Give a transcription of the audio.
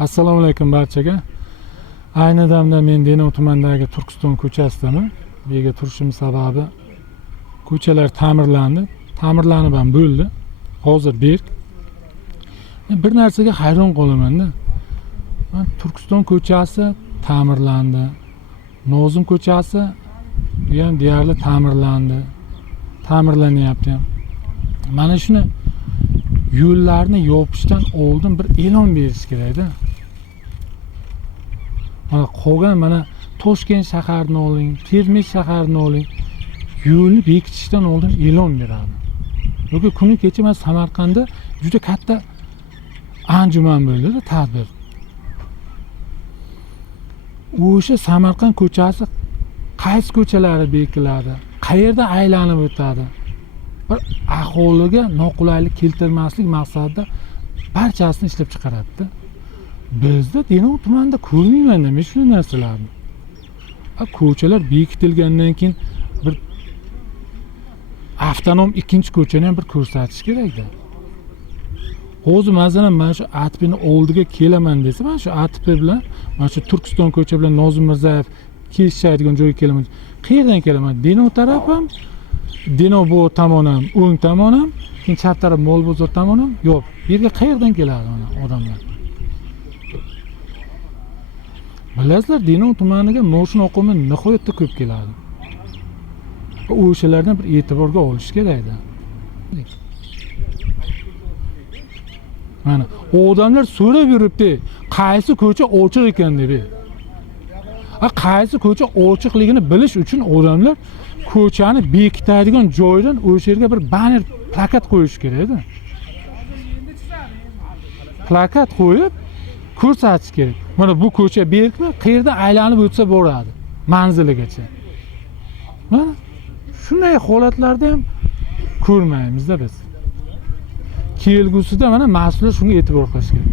Assalomu alaykum barchaga. Ayni damda men Denov tumanidagi Turkiston ko'chasidaman. Bu yerga turishim sababi ko'chalar ta'mirlandi. Ta'mirlanib ham bo'ldi. Hozir berk. Bir narsaga hayron qolaman-da. Turkiston ko'chasi ta'mirlandi. Nozim ko'chasi bu ham deyarli ta'mirlandi. Ta'mirlanyapti ham. Mana shuni yo'llarni yopishdan oldin bir e'lon berish kerak-da. Mana qolgan mana Toshkent shaharini oling, Termiz shaharini oling. Yo'lni bekitishdan oldin e'lon beradi. Yoki kuni kecha men Samarqandda juda katta anjuman bo'ldi-da, tadbir. O'sha Samarqand ko'chasi qaysi ko'chalari bekiladi, qayerda aylanib o'tadi? Bir aholiga noqulaylik keltirmaslik maqsadida barchasini ishlab chiqaradi-da. Bizda Denov tumanida ko'rmayman-da men shunday narsalarni. Ko'chalar bekitilgandan keyin bir avtonom ikkinchi ko'chani ham bir ko'rsatish kerak-da. Hozir masalan mana shu ATPni oldiga kelaman desa, mana shu ATP bilan, mana shu Turkiston ko'cha bilan Nozim Mirzayev kesishadigan joyga kelaman. Qayerdan kelaman? Denov taraf ham, Denov bu tomon ham, o'ng tomon ham, keyin chap taraf Mol bozor tomon ham yo'q. Bu yerga qayerdan keladi mana odamlar? Bilasizlar, Denov tumaniga mashina oqimi nihoyatda ko'p keladi. O'shalardan bir e'tiborga olish kerak-da. Mana odamlar so'rab yuribdi, qaysi ko'cha ochiq ekan deb. Qaysi ko'cha ochiqligini bilish uchun odamlar ko'chani bekitadigan joydan o'sha yerga bir banner, plakat qo'yish kerak-da. Plakat qo'yib ko'rsatish kerak. Mana bu ko'cha berkmi, qayerda aylanib o'tsa boradi manziligacha. Mana shunday holatlarda ham ko'rmaymiz-da biz. Kelgusida mana mas'ullar shunga e'tibor qilish kerak.